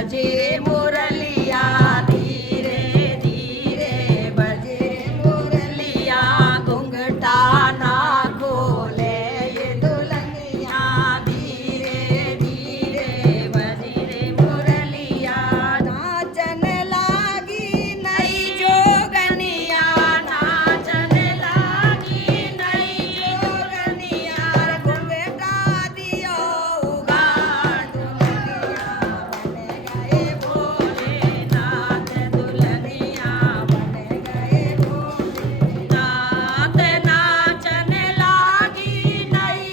बजे मुरलिया धीरे धीरे बजे मुरलिया घुंघटा ना खोले ये दुल्हनिया धीरे धीरे बजे रे मुरलिया नाचन लागी नई जोगनिया नाचन लागी नई जोगनिया घुंघटा दियो उघाड़ दुल्हनिया बन गए भोलेनाथ दुल्हनिया बन गए भोलेनाथ नाचन लागी नई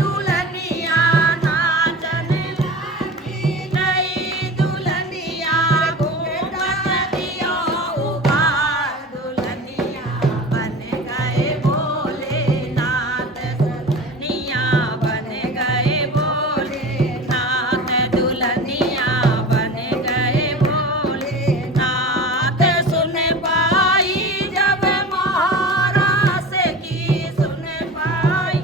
दुल्हनिया नाचन लागी नई दुल्हनिया घूंघटा दियो उघाड़ दुल्हनिया बन गए भोलेनाथ दुल्हनिया बन गए भोलेनाथ दुल्हनिया बन गए भोलेनाथ सुन पाई जब महारास की सुन पाई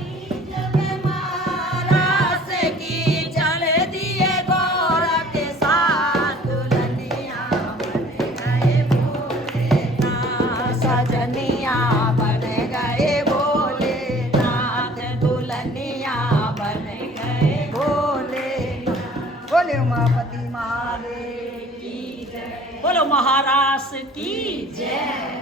जब महारास की चल दिए गौर के साथ दुल्हनिया बन गए भोलेनाथ सजनिया बन गए भोलेनाथ दुल्हनिया बन गए भोलेनाथ बोले उमापति महादेव की जय बोलो महारास की जय।